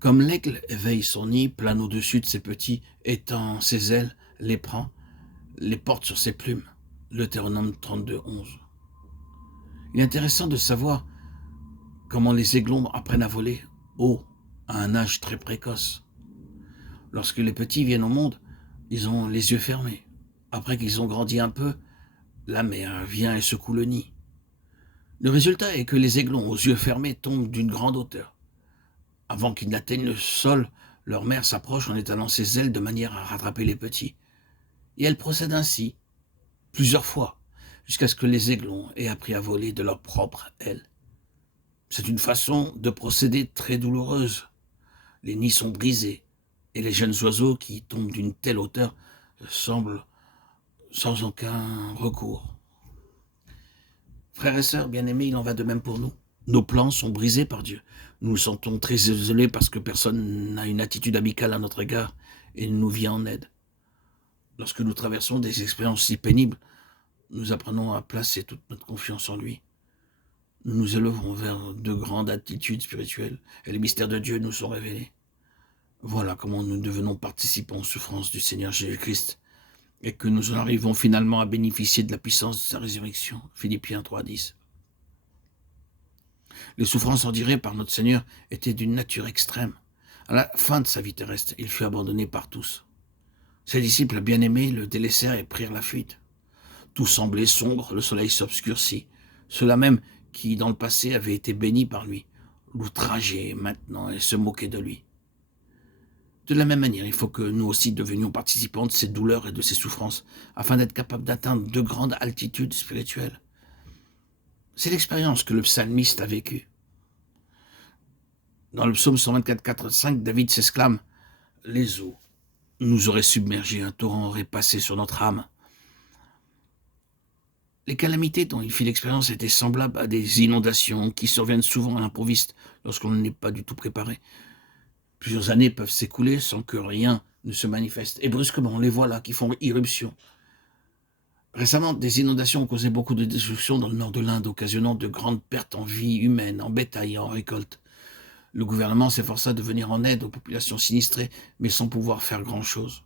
Comme l'aigle éveille son nid, plane au-dessus de ses petits, étend ses ailes, les prend, les porte sur ses plumes. Deutéronome 32, 11. Il est intéressant de savoir comment les aiglons apprennent à voler haut à un âge très précoce. Lorsque les petits viennent au monde, ils ont les yeux fermés. Après qu'ils ont grandi un peu, la mère vient et secoue le nid. Le résultat est que les aiglons aux yeux fermés tombent d'une grande hauteur. Avant qu'ils n'atteignent le sol, leur mère s'approche en étalant ses ailes de manière à rattraper les petits. Et elle procède ainsi, plusieurs fois, jusqu'à ce que les aiglons aient appris à voler de leurs propres ailes. C'est une façon de procéder très douloureuse. Les nids sont brisés, et les jeunes oiseaux qui tombent d'une telle hauteur semblent sans aucun recours. Frères et sœurs bien-aimés, il en va de même pour nous. Nos plans sont brisés par Dieu. Nous nous sentons très isolés parce que personne n'a une attitude amicale à notre égard et nous vient en aide. Lorsque nous traversons des expériences si pénibles, nous apprenons à placer toute notre confiance en lui. Nous nous élevons vers de grandes attitudes spirituelles et les mystères de Dieu nous sont révélés. Voilà comment nous devenons participants aux souffrances du Seigneur Jésus-Christ et que nous en arrivons finalement à bénéficier de la puissance de sa résurrection. Philippiens 3,10. Les souffrances endurées par notre Seigneur étaient d'une nature extrême. À la fin de sa vie terrestre, il fut abandonné par tous. Ses disciples bien-aimés le délaissèrent et prirent la fuite. Tout semblait sombre, le soleil s'obscurcit. Ceux-là même qui, dans le passé, avaient été bénis par lui, l'outrageaient maintenant et se moquaient de lui. De la même manière, il faut que nous aussi devenions participants de ces douleurs et de ces souffrances, afin d'être capables d'atteindre de grandes altitudes spirituelles. C'est l'expérience que le psalmiste a vécue. Dans le psaume 124, 4, 5, David s'exclame « Les eaux nous auraient submergés, un torrent aurait passé sur notre âme. » Les calamités dont il fit l'expérience étaient semblables à des inondations qui surviennent souvent à l'improviste lorsqu'on n'est pas du tout préparé. Plusieurs années peuvent s'écouler sans que rien ne se manifeste. Et brusquement, les voilà qui font irruption. Récemment, des inondations ont causé beaucoup de destruction dans le nord de l'Inde, occasionnant de grandes pertes en vie humaine, en bétail et en récolte. Le gouvernement s'efforça de venir en aide aux populations sinistrées, mais sans pouvoir faire grand-chose.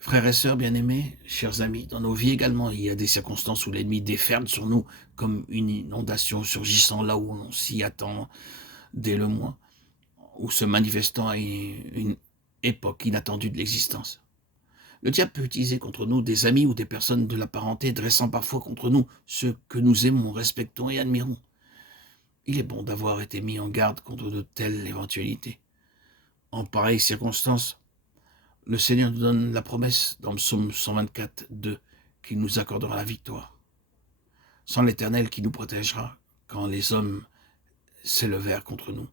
Frères et sœurs bien-aimés, chers amis, dans nos vies également, il y a des circonstances où l'ennemi déferle sur nous comme une inondation surgissant là où on s'y attend dès le moins, ou se manifestant à une époque inattendue de l'existence. Le diable peut utiliser contre nous des amis ou des personnes de la parenté, dressant parfois contre nous ceux que nous aimons, respectons et admirons. Il est bon d'avoir été mis en garde contre de telles éventualités. En pareilles circonstances, le Seigneur nous donne la promesse dans le psaume 124, 2, qu'il nous accordera la victoire. Sans l'Éternel qui nous protégera quand les hommes s'élevèrent contre nous.